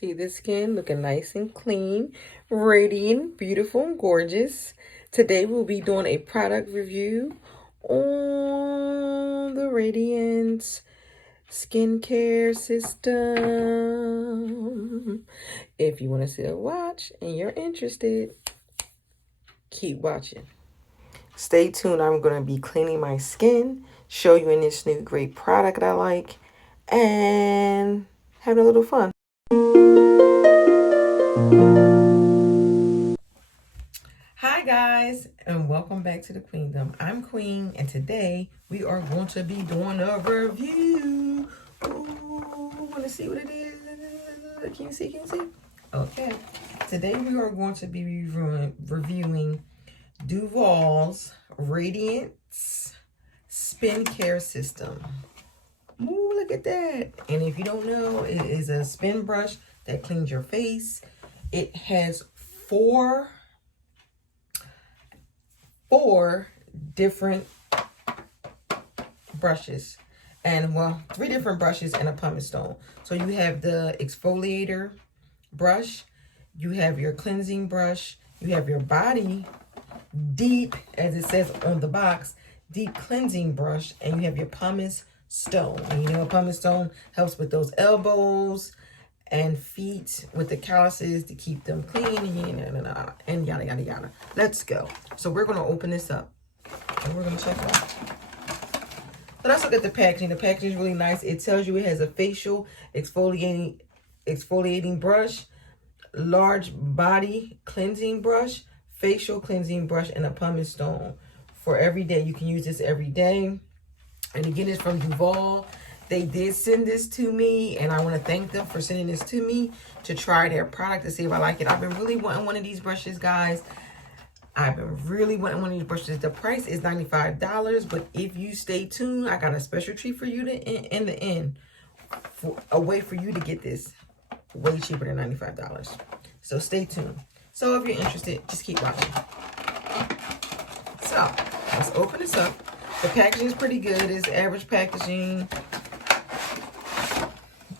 See the skin looking nice and clean, radiant, beautiful, and gorgeous. Today we'll be doing a product review on the Radiance Skincare System. If you want to sit and watch and you're interested, keep watching. Stay tuned. I'm going to be cleaning my skin, show you in this new great product that I like, and having a little fun. Hi guys, and welcome back to the Queendom. I'm Queen, and today we are going to be doing a review. Ooh, want to see what it is? Can you see? Okay. Today we are going to be reviewing Duvolle's Radiance Spin-Care System. Ooh, look at that. And if you don't know, it is a spin brush that cleans your face. It has four different brushes, and well, 3 different brushes and a pumice stone. So you have the exfoliator brush, you have your cleansing brush, you have your body deep, as it says on the box, deep cleansing brush, and you have your pumice stone. And you know, a pumice stone helps with those elbows and feet with the calluses to keep them clean, and yada yada yada. Let's go. So we're going to open this up and we're going to check it out. So let's look at the packaging. The packaging is really nice. It tells you it has a facial exfoliating brush, large body cleansing brush, facial cleansing brush, and a pumice stone for every day. You can use this every day. And again, it's from Duvolle. They did send this to me, and I want to thank them for sending this to me to try their product to see if I like it. I've been really wanting one of these brushes, guys. I've been really wanting one of these brushes. The price is $95, but if you stay tuned, I got a special treat for you in the end. A way for you to get this way cheaper than $95. So stay tuned. So if you're interested, just keep watching. So let's open this up. The packaging is pretty good. It's average packaging.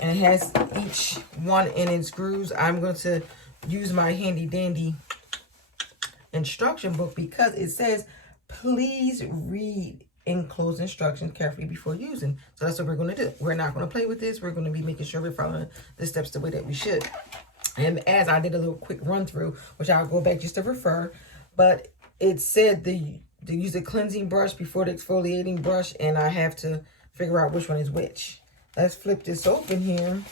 And it has each one in its grooves. I'm going to use my handy dandy instruction book because it says, please read enclosed instructions carefully before using. So that's what we're going to do. We're not going to play with this. We're going to be making sure we're following the steps the way that we should. And as I did a little quick run through, which I'll go back just to refer, but it said to use a cleansing brush before the exfoliating brush, and I have to figure out which one is which. Let's flip this open here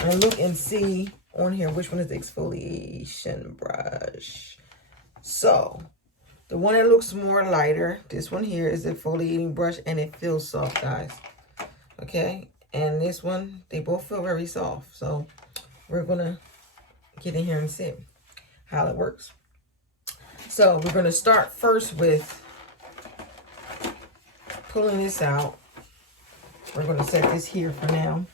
and look and see on here which one is the exfoliation brush. So the one that looks more lighter, this one here is the exfoliating brush, and it feels soft, guys. Okay, and this one, they both feel very soft. So we're gonna get in here and see how it works. So we're gonna start first with pulling this out. We're going to set this here for now.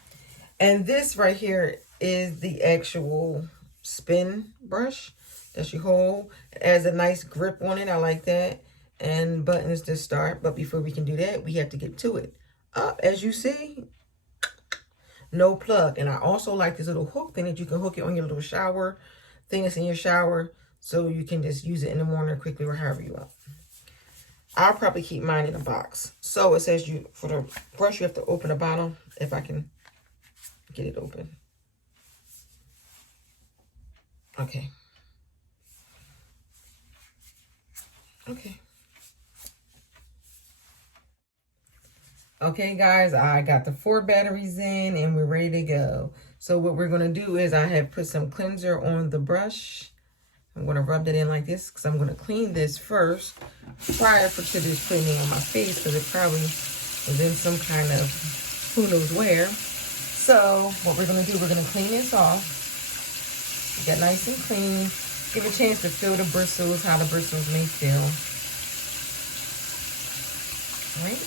And this right here is the actual spin brush that you hold. It has a nice grip on it. I like that. And buttons to start. But before we can do that, we have to get to it. Up, as you see, no plug. And I also like this little hook thing that you can hook it on your little shower thing that's in your shower. So you can just use it in the morning quickly or however you want. I'll probably keep mine in a box. So it says for the brush, you have to open the bottom, if I can get it open. Okay. Okay, guys, I got the 4 batteries in and we're ready to go. So what we're going to do is I have put some cleanser on the brush. I'm going to rub that in like this because I'm going to clean this first prior to this putting it on my face, because it probably was in some kind of who knows where. So what we're going to do, we're going to clean this off. Get nice and clean. Give a chance to feel the bristles, how the bristles may feel. All right.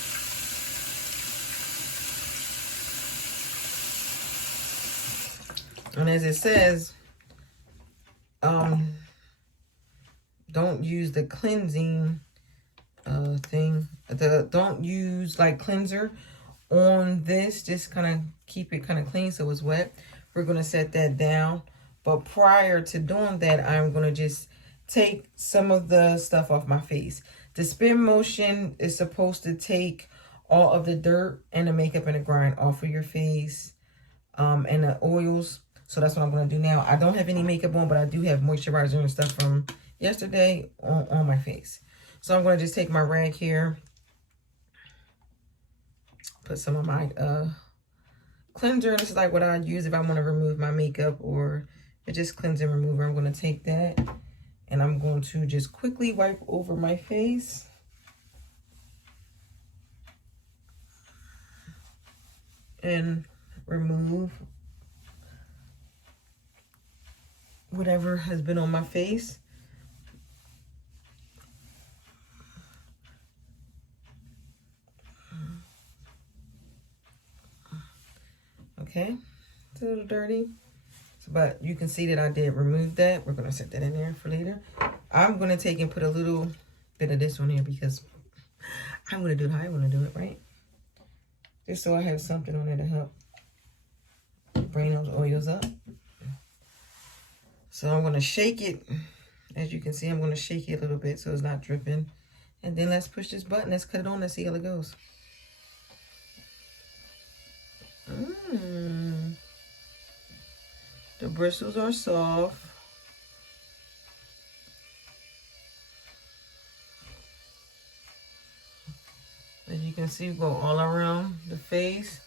And as it says, don't use the cleansing thing. Don't use like cleanser on this. Just kind of keep it kind of clean so it's wet. we're going to set that down. But prior to doing that, I'm going to just take some of the stuff off my face. The spin motion is supposed to take all of the dirt and the makeup and the grime off of your face, and the oils. So that's what I'm going to do now. I don't have any makeup on, but I do have moisturizer and stuff from yesterday on my face. So I'm going to just take my rag here, put some of my cleanser. This is like what I use if I want to remove my makeup or just cleansing remover. I'm going to take that and I'm going to just quickly wipe over my face. And remove whatever has been on my face. Okay, it's a little dirty, but you can see that I did remove that. We're going to set that in there for later. I'm going to take and put a little bit of this on here because I'm going to do it how I want to do it, right? Just so I have something on there to help bring those oils up. So I'm going to shake it. As you can see, I'm going to shake it a little bit so it's not dripping. And then let's push this button. Let's cut it on. Let's see how it goes. The bristles are soft. As you can see, go all around the face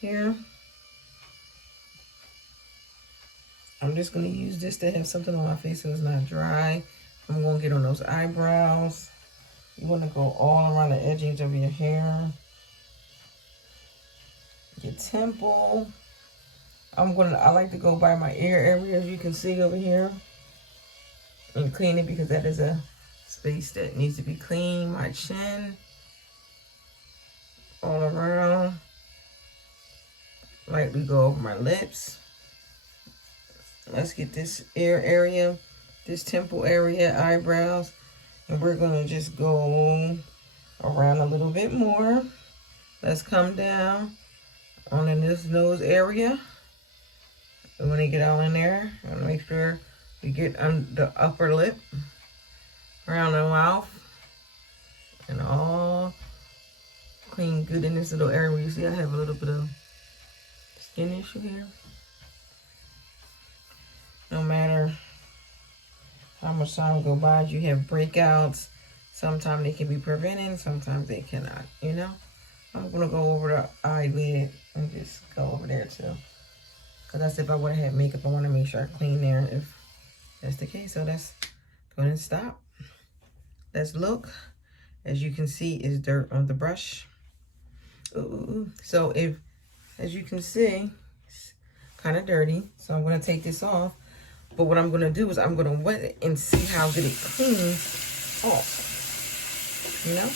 here. I'm just going to use this to have something on my face so it's not dry. I'm going to get on those eyebrows. You want to go all around the edges of your hair. Your temple. I like to go by my ear area, as you can see over here, and clean it because that is a space that needs to be clean. My chin. All around. Lightly go over my lips. Let's get this ear area, this temple area, eyebrows, and we're going to just go around a little bit more. Let's come down on in this nose area. We want to get all in there. I want to make sure we get on the upper lip, around the mouth, and all clean good in this little area where you see I have a little bit of skin issue here. No matter how much time go by, you have breakouts. Sometimes they can be prevented, sometimes they cannot, you know. I'm going to go over the eyelid and just go over there too. Because that's if I would have had makeup, I want to make sure I clean there if that's the case. So let's go ahead and stop. Let's look. As you can see, is dirt on the brush. Ooh. So as you can see, it's kind of dirty. So I'm going to take this off. But what I'm going to do is I'm going to wet it and see how good it cleans off. You know?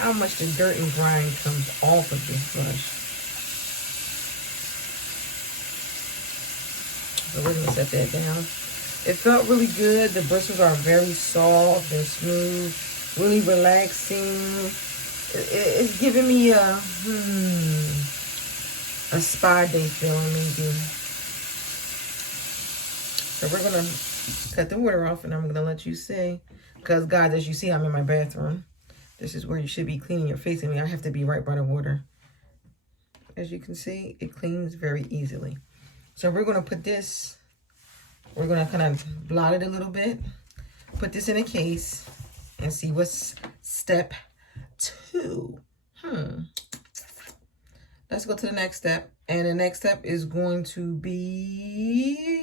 How much the dirt and grime comes off of this brush. So we're going to set that down. It felt really good. The bristles are very soft and smooth. Really relaxing. It's giving me a spa day feeling maybe. So we're going to cut the water off and I'm going to let you see. Because guys, as you see, I'm in my bathroom. This is where you should be cleaning your face. I mean, I have to be right by the water. As you can see, it cleans very easily. So we're going to put this, we're going to kind of blot it a little bit. Put this in a case and see what's step 2. Let's go to the next step. And the next step is going to be...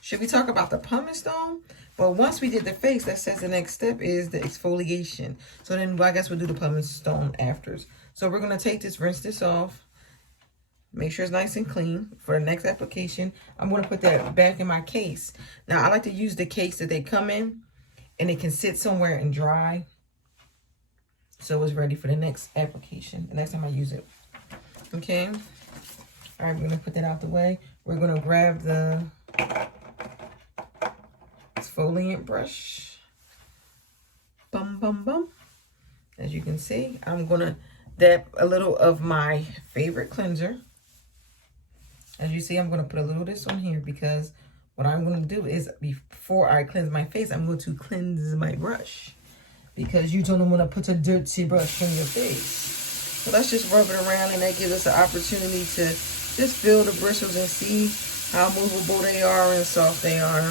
Should we talk about the pumice stone? Well, once we did the face, that says the next step is the exfoliation. So then I guess we'll do the pumice stone after. So we're going to take this, rinse this off. Make sure it's nice and clean for the next application. I'm going to put that back in my case. Now, I like to use the case that they come in. And it can sit somewhere and dry. So it's ready for the next application. The next time I use it. Okay. All right, we're going to put that out the way. We're going to grab the exfoliant brush. Bum, bum, bum. As you can see, I'm going to dab a little of my favorite cleanser. As you see, I'm going to put a little of this on here because what I'm going to do is, before I cleanse my face, I'm going to cleanse my brush. Because you don't want to put a dirty brush on your face. So let's just rub it around, and that gives us an opportunity to just feel the bristles and see how movable they are and soft they are.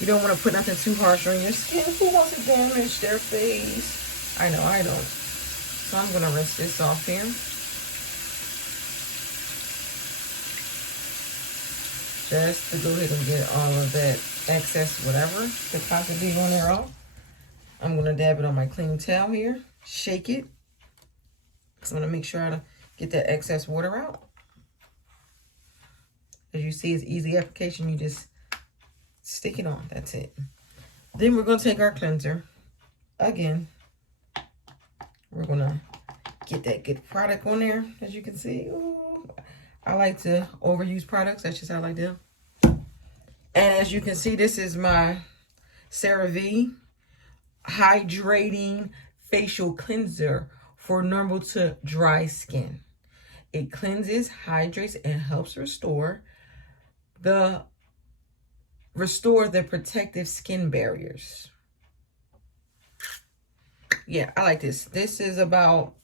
You don't want to put nothing too harsh on your skin. Who wants to damage their face? I know, I don't. So I'm going to rinse this off here. Just to go ahead and get all of that excess whatever could possibly be on there off. I'm going to dab it on my clean towel here. Shake it. I'm going to make sure I get that excess water out. As you see, it's easy application. You just stick it on. That's it. Then we're going to take our cleanser. Again, we're going to get that good product on there. As you can see, ooh, I like to overuse products. That's just how I like them. And as you can see, this is my CeraVe Hydrating Facial Cleanser for normal to dry skin. It cleanses, hydrates, and helps restore the protective skin barriers. Yeah, I like this. This is about,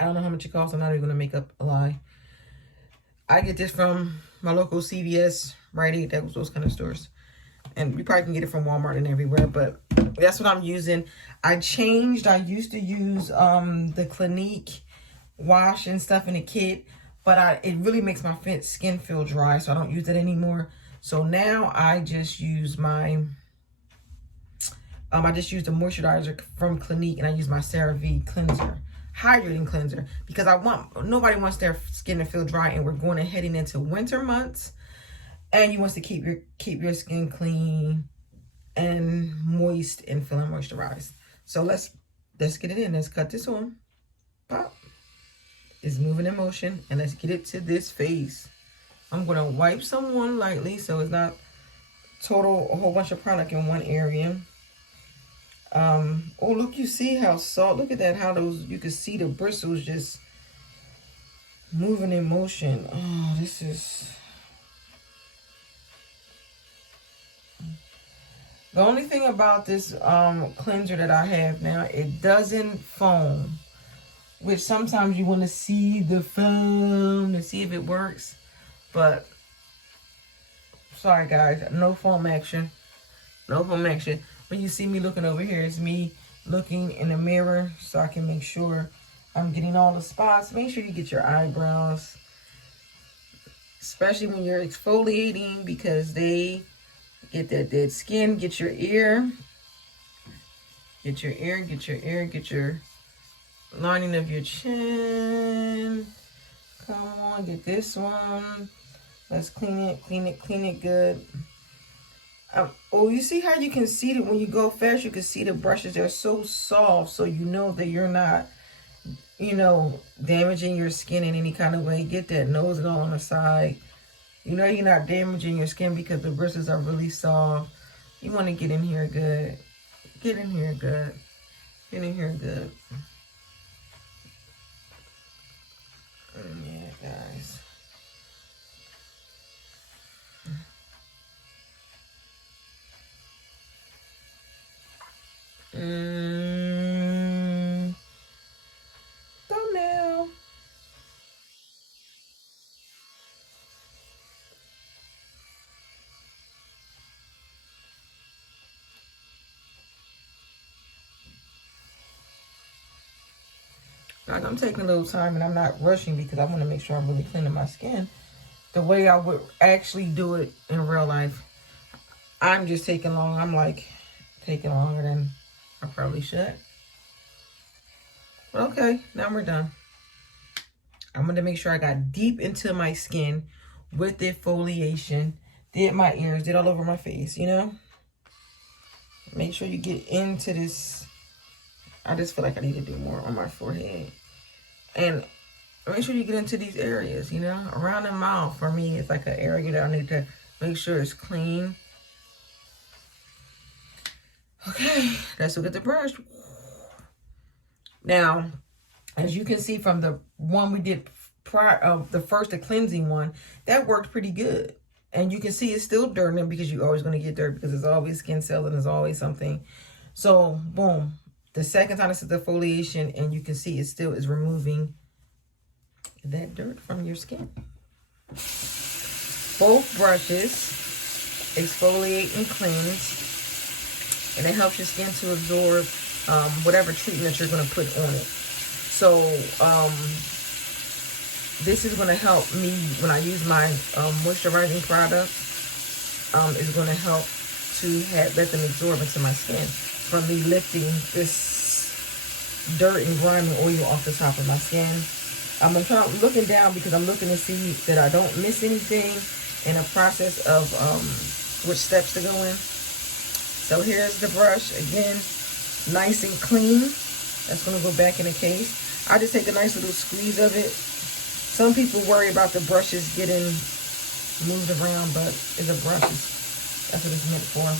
I don't know how much it costs. I'm not even gonna make up a lie. I get this from my local CVS, Rite Aid, those kind of stores. And you probably can get it from Walmart and everywhere, but that's what I'm using. I changed. I used to use the Clinique wash and stuff in a kit, but it really makes my skin feel dry, so I don't use it anymore. So now I just use my, I just use the moisturizer from Clinique, and I use my CeraVe cleanser, hydrating cleanser, because nobody wants their skin to feel dry, and we're heading into winter months. And you want to keep your skin clean and moist and feeling moisturized. So let's get it in. Let's cut this on. Pop. It's moving in motion. And let's get it to this face. I'm going to wipe someone lightly so it's not a whole bunch of product in one area. Oh, look, you see how soft. Look at that, how you can see the bristles just moving in motion. Oh, this is... The only thing about this cleanser that I have now, it doesn't foam. Which sometimes you want to see the foam to see if it works. But, sorry guys, no foam action. No foam action. When you see me looking over here, it's me looking in the mirror so I can make sure I'm getting all the spots. Make sure you get your eyebrows. Especially when you're exfoliating, because they... Get that dead skin. Get your ear. Get your ear. Get your ear. Get your lining of your chin. Come on. Get this one. Let's clean it. Clean it. Clean it good. Oh, you see how you can see that when you go fast, you can see the brushes. They're so soft. So you know that you're not, damaging your skin in any kind of way. Get that nose all on the side. You know you're not damaging your skin because the bristles are really soft. You want to get in here good. Get in here good. Get in here good. Yeah, guys. Thumbnail. Guys, I'm taking a little time, and I'm not rushing because I want to make sure I'm really cleaning my skin the way I would actually do it in real life. I'm just taking long. I'm like taking longer than I probably should. But okay, now we're done. I'm going to make sure I got deep into my skin with the foliation. Did my ears, did all over my face, Make sure you get into this. I just feel like I need to do more on my forehead. And make sure you get into these areas, Around the mouth, for me, it's like an area that I need to make sure it's clean. Okay, let's look at the brush. Now, As you can see from the one we did prior of the cleansing one, that worked pretty good. And you can see it's still dirt in it because you're always going to get dirt because there's always skin cells and there's always something. So, boom. The second time this is the foliation, and you can see it still is removing that dirt from your skin. Both brushes exfoliate and cleanse, and it helps your skin to absorb whatever treatment you're going to put on it. So, this is going to help me when I use my moisturizing product. It's going to help to let them absorb into my skin from me lifting this dirt and grime and oil off the top of my skin. I'm looking down because I'm looking to see that I don't miss anything in a process of which steps to go in. So here's the brush again, nice and clean. That's going to go back in the case. I just take a nice little squeeze of it. Some people worry about the brushes getting moved around, but it's a brush. That's what it's meant for.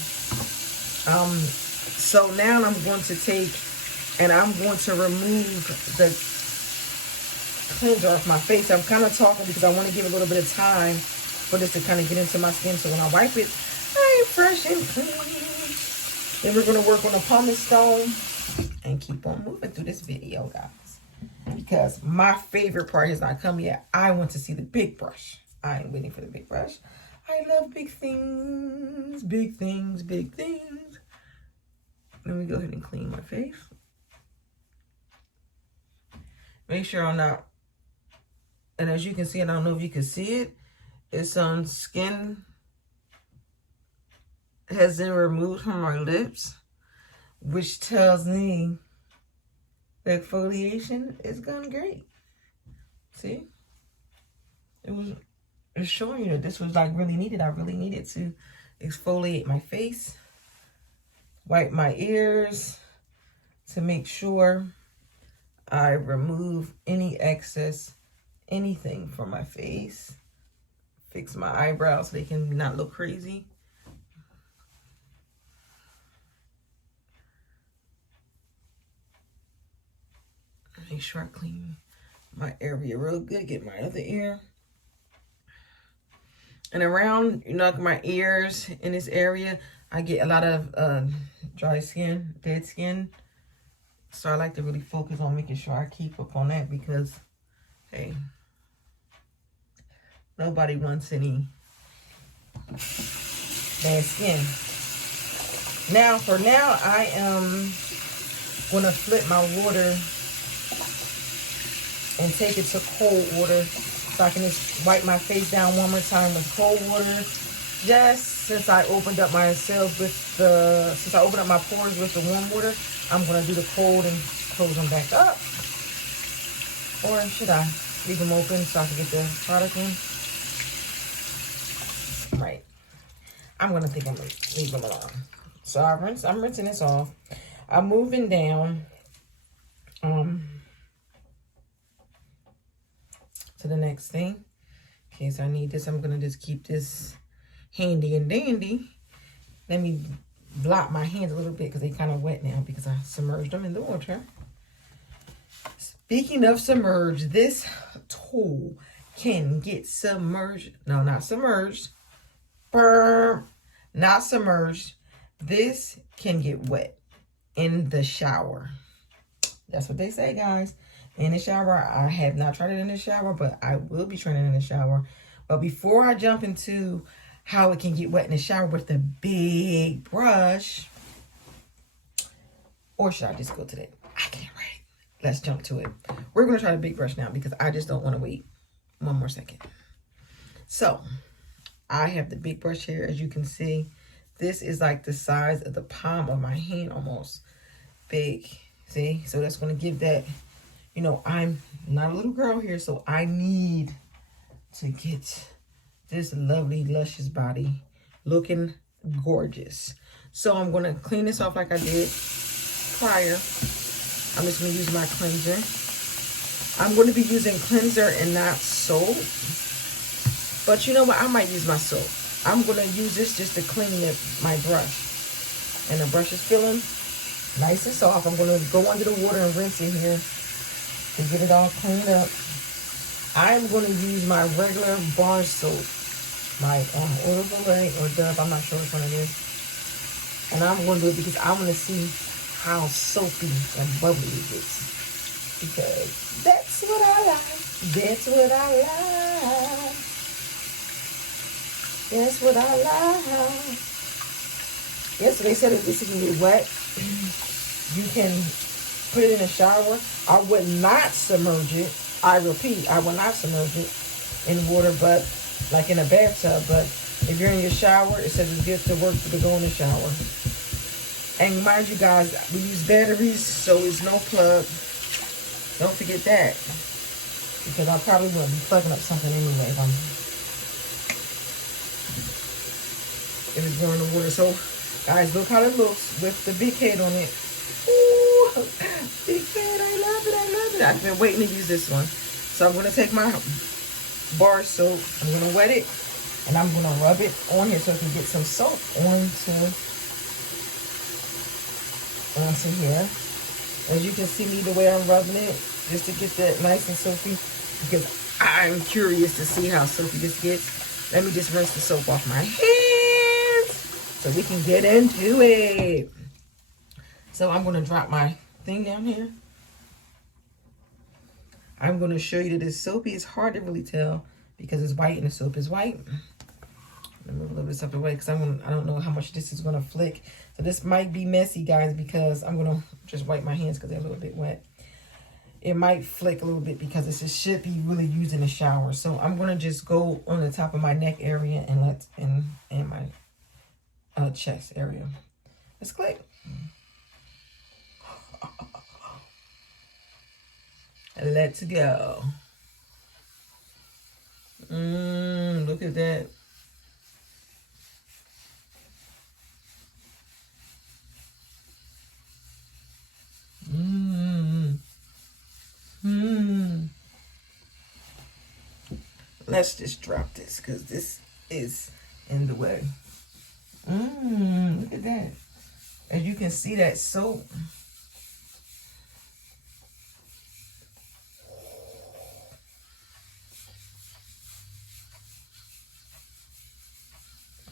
So now I'm going to take and I'm going to remove the cleanser off my face. I'm kind of talking because I want to give a little bit of time for this to kind of get into my skin. So when I wipe it, I'm fresh and clean. Then we're going to work on the pumice stone and keep on moving through this video, guys. Because my favorite part has not come yet. I want to see the big brush. I ain't waiting for the big brush. I love big things, big things, big things. Let me go ahead and clean my face. Make sure I'm not, and as you can see, I don't know if you can see it, it's on skin has been removed from my lips, which tells me the exfoliation is going great. See? It's showing you that this was like really needed. I really needed to exfoliate my face, wipe my ears to make sure I remove any excess, anything from my face. Fix my eyebrows so they can not look crazy. Make sure I clean my area real good. Get my other ear. And around, my ears in this area, I get a lot of dry skin, dead skin. So I like to really focus on making sure I keep up on that because, hey, nobody wants any bad skin. Now, I am going to flip my water and take it to cold water so I can just wipe my face down one more time with cold water. Just since I opened up my cells since I opened up my pores with the warm water, I'm going to do the cold and close them back up. Or should I leave them open so I can get the product in? Right. I'm going to think I'm going to leave them alone. So I'm rinsing this off. I'm moving down to the next thing. In case I need this, I'm going to just keep this handy and dandy. Let me blot my hands a little bit because they're kind of wet now because I submerged them in the water. Speaking of submerged, this tool can get submerged. No, not submerged. Not submerged. This can get wet in the shower. That's what they say, guys. In the shower. I have not tried it in the shower, but I will be trying it in the shower. But before I jump into how it can get wet in the shower with the big brush, or should I just go to that? I can't wait. Let's jump to it. We're going to try the big brush now because I just don't want to wait one more second. So I have the big brush here. As you can see, this is like the size of the palm of my hand, almost big. See? So that's going to give that, I'm not a little girl here, so I need to get this lovely, luscious body looking gorgeous. So I'm going to clean this off like I did prior. I'm just going to use my cleanser. I'm going to be using cleanser and not soap. But you know what? I might use my soap. I'm going to use this just to clean my brush. And the brush is feeling nice and soft. I'm going to go under the water and rinse it here. to get it all cleaned up. I'm going to use my regular bar soap, my Duvolle or Dove, I'm not sure which one it is. And I'm going to do it because I want to see how soapy and bubbly it gets. Because that's what I like. That's what I like. That's what I like. Yesterday said if this can get wet, you can put it in a shower. I would not submerge it. I repeat, I will not submerge it in water, but like in a bathtub. But if you're in your shower, it says it's good to work to go in the shower. And mind you guys, we use batteries, so it's no plug. Don't forget that. Because I probably will be plugging up something anyway if it's going in the water. So guys, look how it looks with the big head on it. Ooh, big head, I love it, I love it. I've been waiting to use this one. So I'm going to take my bar soap, I'm going to wet it, and I'm going to rub it on here so I can get some soap onto here. As you can see me the way I'm rubbing it, just to get that nice and soapy, because I'm curious to see how soapy this gets. Let me just rinse the soap off my hands so we can get into it. So I'm going to drop my thing down here. I'm going to show you that it's soapy. It's hard to really tell because it's white and the soap is white. Let me move a little bit of stuff away because I don't know how much this is going to flick. So this might be messy, guys, because I'm going to just wipe my hands because they're a little bit wet. It might flick a little bit because this should be really used in the shower. So I'm going to just go on the top of my neck area and my chest area. Let's click. Let's go. Look at that. Let's just drop this because this is in the way. Look at that. As you can see, that soap.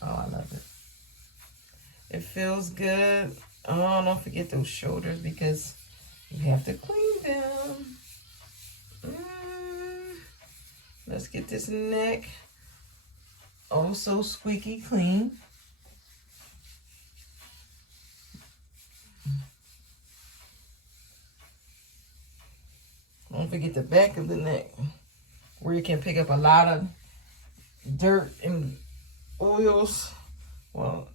Oh, I love it. It feels good. Oh, don't forget those shoulders because you have to clean them. Let's get this neck also squeaky clean. Don't forget the back of the neck where you can pick up a lot of dirt and oils, well,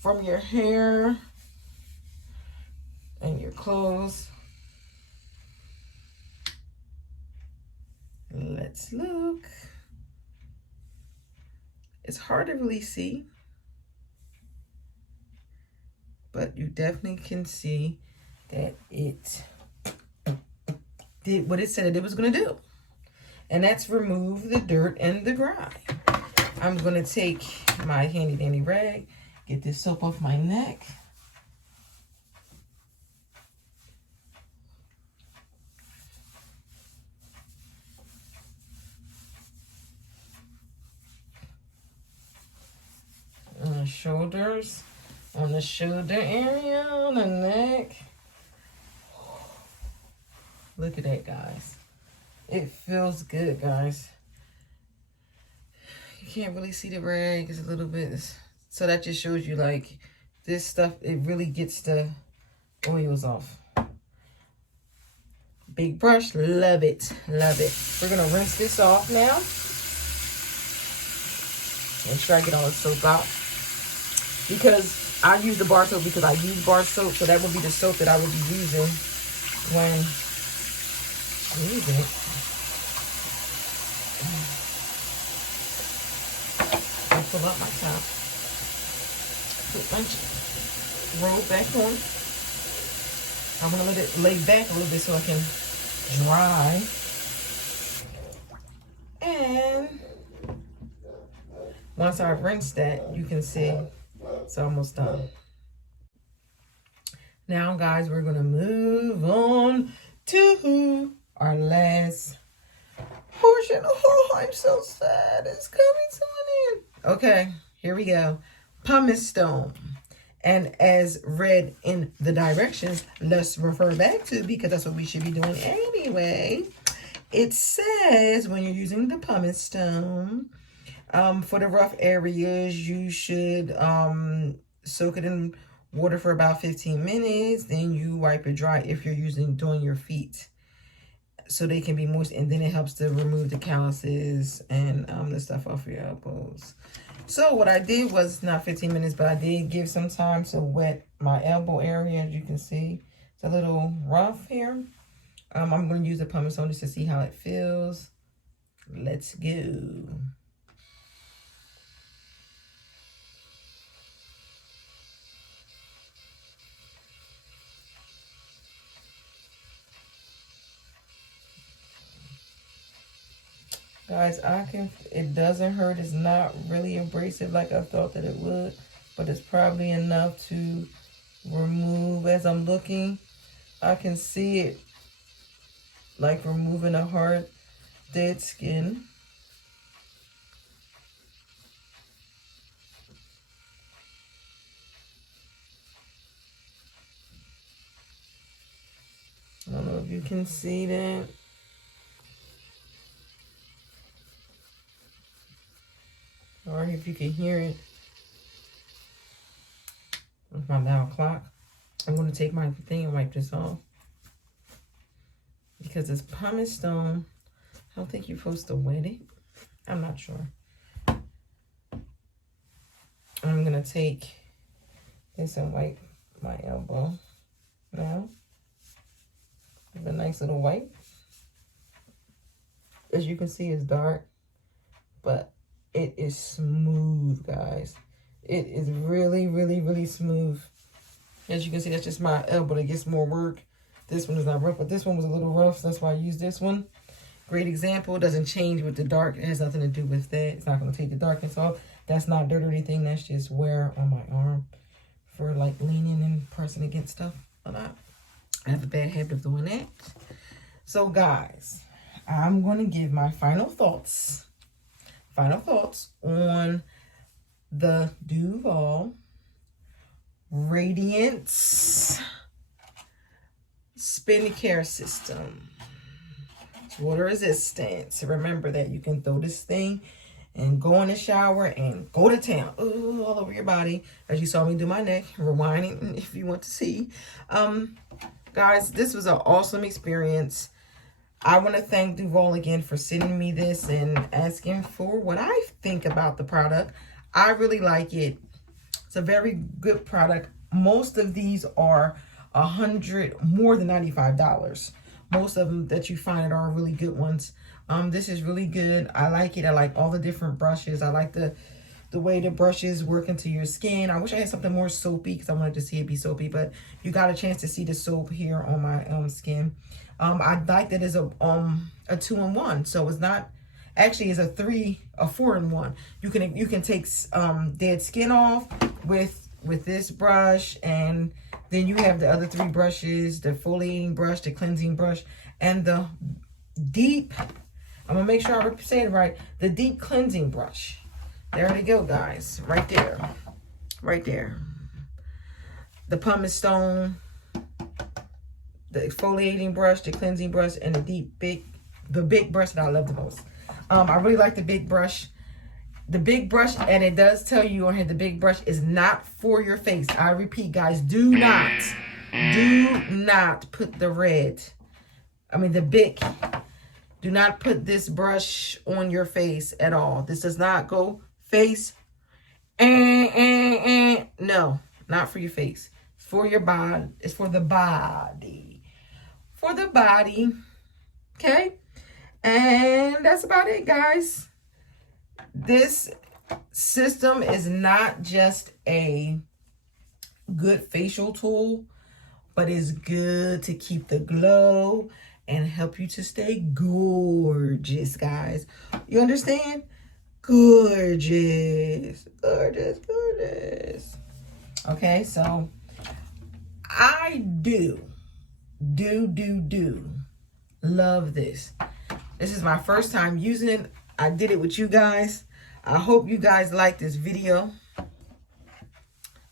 from your hair and your clothes. Let's look. It's hard to really see, but you definitely can see that it did what it said it was going to do. And that's remove the dirt and the grime. I'm going to take my handy dandy rag, get this soap off my neck. On the shoulders, on the shoulder area, on the neck. Look at that, guys. It feels good, guys. You can't really see the rag. It's a little bit. So that just shows you, like, this stuff, it really gets the oils off. Big brush. Love it. Love it. We're going to rinse this off now. And try to get all the soap out. Because I use the bar soap because I use bar soap. So that would be the soap that I would be using when I use it. I'll pull up my top. Put my roll back on. I'm going to let it lay back a little bit so I can dry. And once I've rinsed that, you can see it's almost done. Now, guys, we're going to move on to our last portion. Oh, I'm so sad. It's coming to an end. Okay, here we go. Pumice stone. And as read in the directions, let's refer back to, because that's what we should be doing anyway. It says when you're using the pumice stone, for the rough areas, you should soak it in water for about 15 minutes. Then you wipe it dry if you're doing your feet, so they can be moist, and then it helps to remove the calluses and the stuff off your elbows. So what I did was not 15 minutes, but I did give some time to wet my elbow area. As you can see, it's a little rough here. I'm going to use the pumice stone just to see how it feels. Let's go. Guys, it doesn't hurt. It's not really abrasive like I thought that it would, but it's probably enough to remove. As I'm looking, I can see it like removing a hard, dead skin. I don't know if you can see that. Or if you can hear it with my loud clock. I'm going to take my thing and wipe this off, because it's pumice stone. I don't think you're supposed to wet it. I'm not sure. I'm going to take this and wipe my elbow now. Give a nice little wipe. As you can see, it's dark, but it is smooth, guys. It is really, really, really smooth. As you can see, that's just my elbow that gets more work. This one is not rough, but this one was a little rough, so that's why I used this one. Great example. It doesn't change with the dark. It has nothing to do with that. It's not going to take the darkness off. That's not dirt or anything. That's just wear on my arm for like leaning and pressing against stuff a lot. I have a bad habit of doing that. So, guys, I'm going to give my final thoughts on the Duvolle Radiance Spin-Care system. It's water resistant. So remember that you can throw this thing and go in the shower and go to town. Ooh, all over your body. As you saw me do my neck, rewinding if you want to see. Guys, this was an awesome experience. I want to thank Duvolle again for sending me this and asking for what I think about the product. I really like it. It's a very good product. Most of these are more than $95. Most of them that you find are really good ones. This is really good. I like it. I like all the different brushes. I like the way the brushes work into your skin. I wish I had something more soapy because I wanted to see it be soapy, but you got a chance to see the soap here on my skin. I like that it's a 2-in-1, so it's not actually it's a 4-in-1. You can take dead skin off with this brush, and then you have the other 3 brushes: the exfoliating brush, the cleansing brush, and the deep. I'm gonna make sure I say it right. The deep cleansing brush. There they go, guys. Right there. Right there. The pumice stone, the exfoliating brush, the cleansing brush, and the big brush that I love the most. I really like the big brush. The big brush, and it does tell you on here, the big brush is not for your face. I repeat, guys, do not put the big. Do not put this brush on your face at all. This does not go face. No, not for your face. It's for your body. It's for the body. For the body. Okay? And that's about it, guys. This system is not just a good facial tool, but it's good to keep the glow and help you to stay gorgeous, guys. You understand? Gorgeous. Gorgeous, gorgeous. Okay, so I do Love this. This is my first time using it. I did it with you guys. I hope you guys like this video.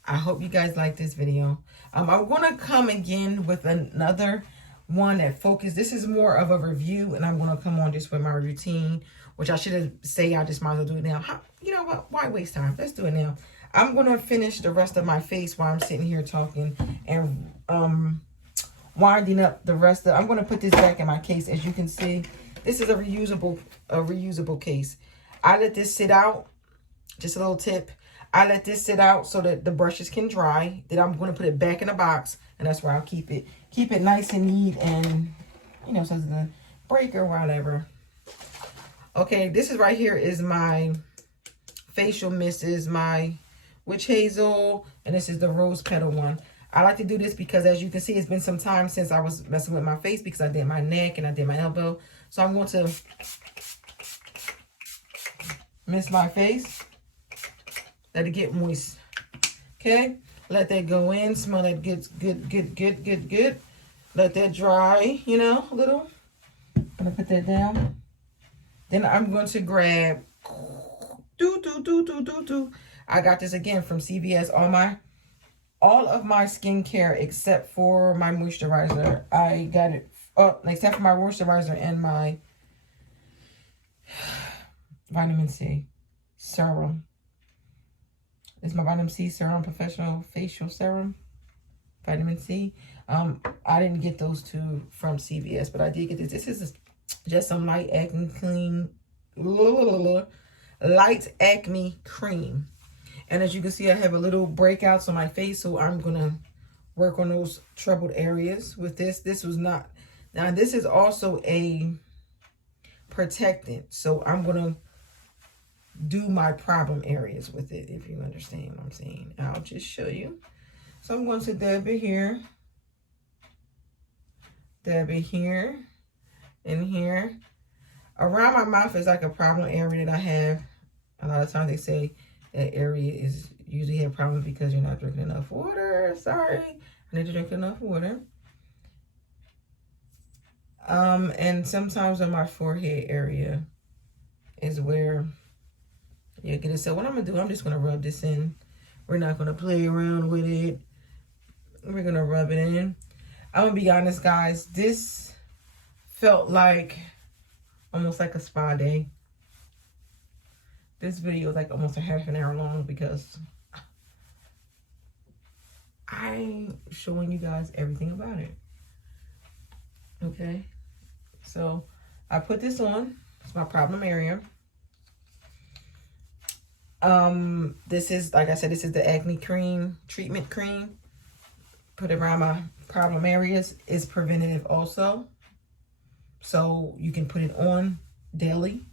I hope you guys like this video. I'm going to come again with another one that focus. This is more of a review, and I'm going to come on just with my routine, which I should have say I just might as well do it now. You know what? Why waste time? Let's do it now. I'm going to finish the rest of my face while I'm sitting here talking and winding up the rest of. I'm going to put this back in my case. As you can see, this is a reusable case. I let this sit out. Just a little tip. I let this sit out so that the brushes can dry. Then I'm going to put it back in a box, and that's where I'll keep it. Keep it nice and neat, and you know, so it's gonna break or whatever. Okay, this is right here is my facial mist. Is my witch hazel, and this is the rose petal one. I like to do this because, as you can see, it's been some time since I was messing with my face because I did my neck and I did my elbow. So I'm going to mist my face. Let it get moist. Okay, let that go in. Smell that good. Let that dry, you know, a little. I'm gonna put that down. Then I'm going to grab. I got this again from CVS. All of my skincare except for my moisturizer. I got it. Except for my moisturizer and my vitamin C serum. This is my vitamin C serum, professional facial serum, vitamin C. I didn't get those two from CVS, but I did get this. This is just some light acne cream. And as you can see, I have a little breakouts on my face, so I'm gonna work on those troubled areas with this. This was not. Now this is also a protectant, so I'm gonna do my problem areas with it, if you understand what I'm saying. I'll just show you. So I'm going to dab it here, and here. Around my mouth is like a problem area that I have. A lot of times they say that area is usually have problems because you're not drinking enough water. Sorry, I need to drink enough water. And sometimes on my forehead area is where you get it. So what I'm gonna do, I'm just gonna rub this in. We're not gonna play around with it. We're gonna rub it in. I'm gonna be honest, guys. This felt like almost like a spa day. This video is like almost a half an hour long because I'm showing you guys everything about it. Okay, so I put this on. It's my problem area. This is, like I said, this is the acne cream, treatment cream. Put it around my problem areas. It's preventative also. So you can put it on daily.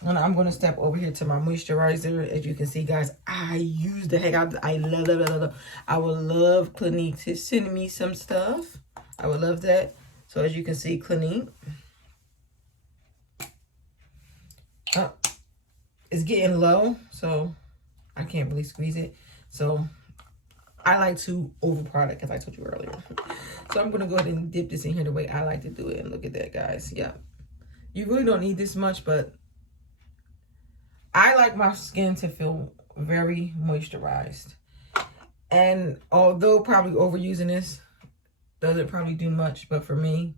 And I'm going to step over here to my moisturizer. As you can see, guys, I use the heck out. I love. I would love Clinique to send me some stuff. I would love that. So as you can see, Clinique. It's getting low, so I can't really squeeze it. So I like to over product, as I told you earlier. So I'm going to go ahead and dip this in here the way I like to do it. And look at that, guys. Yeah. You really don't need this much, but I like my skin to feel very moisturized. And although probably overusing this doesn't probably do much, but for me,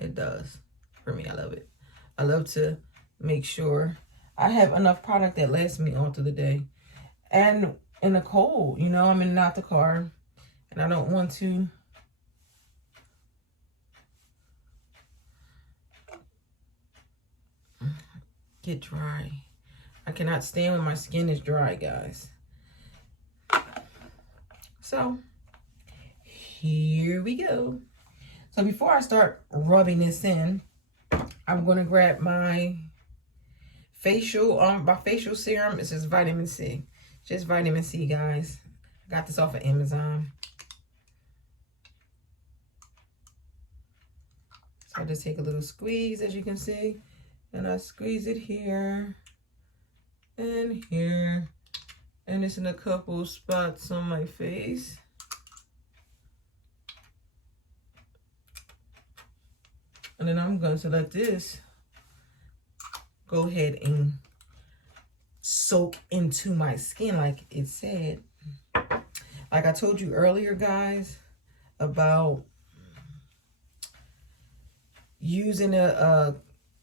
it does. For me, I love it. I love to make sure I have enough product that lasts me all through the day. And in the cold, you know, I'm in and out the car, and I don't want to get dry. I cannot stand when my skin is dry, guys. So here we go. So before I start rubbing this in, I'm going to grab my facial serum. This is vitamin C. Just vitamin C, guys. I got this off of Amazon. So I just take a little squeeze, as you can see, and I squeeze it here and here, and it's in a couple spots on my face. And then I'm going to let this go ahead and soak into my skin like it said. Like I told you earlier, guys, about using a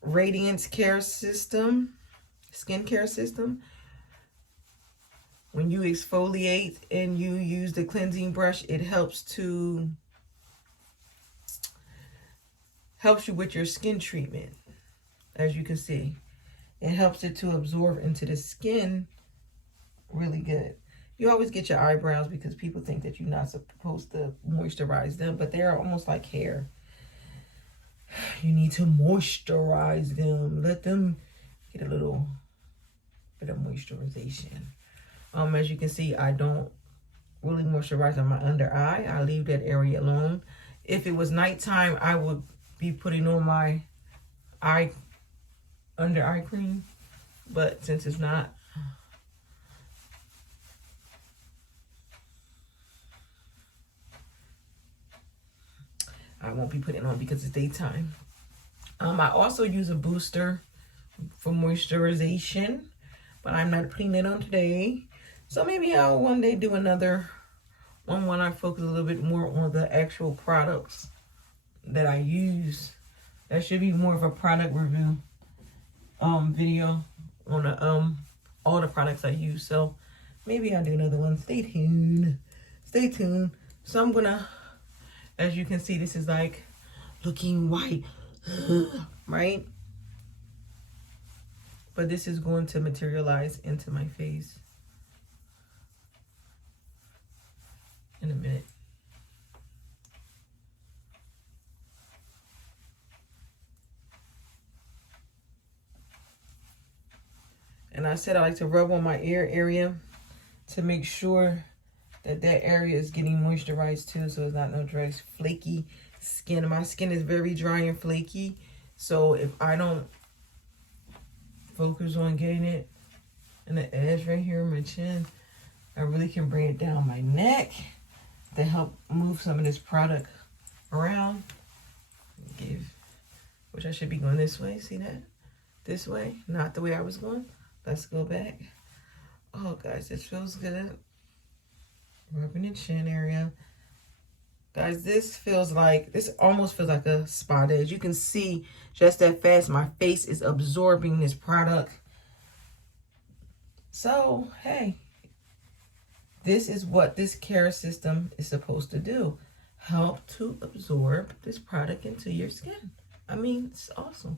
Radiance Care system, skincare system. When you exfoliate and you use the cleansing brush, it helps you with your skin treatment. As you can see, it helps it to absorb into the skin really good. You always get your eyebrows because people think that you're not supposed to moisturize them, but they're almost like hair. You need to moisturize them. Let them get a little bit of moisturization. As you can see, I don't really moisturize on my under eye. I leave that area alone. If it was nighttime, I would be putting on my under eye cream. But since it's not, I won't be putting it on because it's daytime. I also use a booster for moisturization, but I'm not putting it on today. So maybe I'll one day do another one when I focus a little bit more on the actual products that I use. That should be more of a product review video on all the products I use. So maybe I'll do another one. Stay tuned. Stay tuned. So I'm gonna, as you can see, this is like looking white, right? But this is going to materialize into my face in a minute. And I said I like to rub on my ear area to make sure that that area is getting moisturized too, so it's not no dry, flaky skin. My skin is very dry and flaky, so if I don't focus on getting it in the edge right here on my chin, I really can bring it down my neck to help move some of this product around. Which I should be going this way. See that? This way, not the way I was going. Let's go back. Oh, guys, this feels good. Rubbing the chin area. Guys, this almost feels like a spa day. As you can see, just that fast, my face is absorbing this product. So, hey, this is what this care system is supposed to do. Help to absorb this product into your skin. I mean, it's awesome.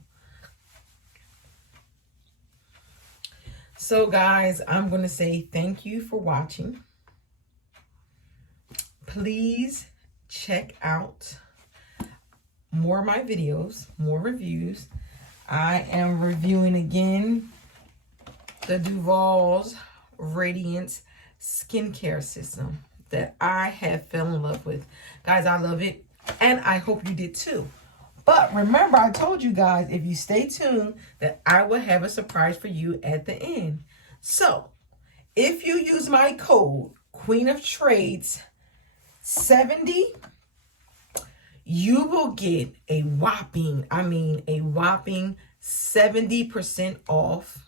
So, guys, I'm going to say thank you for watching. Please check out more of my videos, more reviews. I am reviewing again the Duvolle Radiance Spin-Care system that I have fell in love with. Guys, I love it, and I hope you did too. But remember, I told you guys, if you stay tuned, that I will have a surprise for you at the end. So, if you use my code, Queen of Trades 70, you will get a whopping 70% off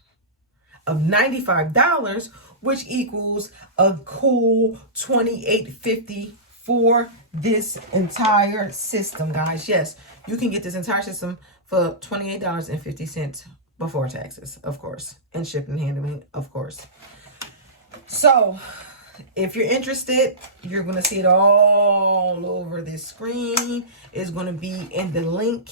of $95, which equals a cool $28.50 for this entire system, guys. Yes, you can get this entire system for $28.50 before taxes, of course, and shipping and handling, of course. So, if you're interested, you're going to see it all over this screen. It's going to be in the link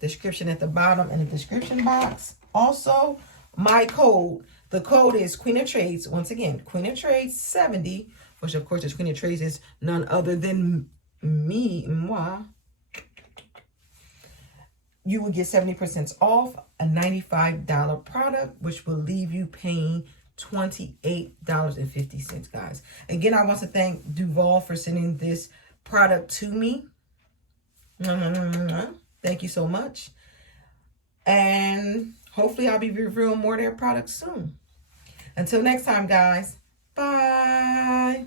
description at the bottom in the description box. Also, my code, the code is Queen of Trades. Once again, Queen of Trades 70, which of course, this Queen of Trades is none other than moi. You will get 70% off a $95 product, which will leave you paying $28.50, guys. Again, I want to thank Duvolle for sending this product to me. Thank you so much. And hopefully I'll be reviewing more of their products soon. Until next time, guys. Bye.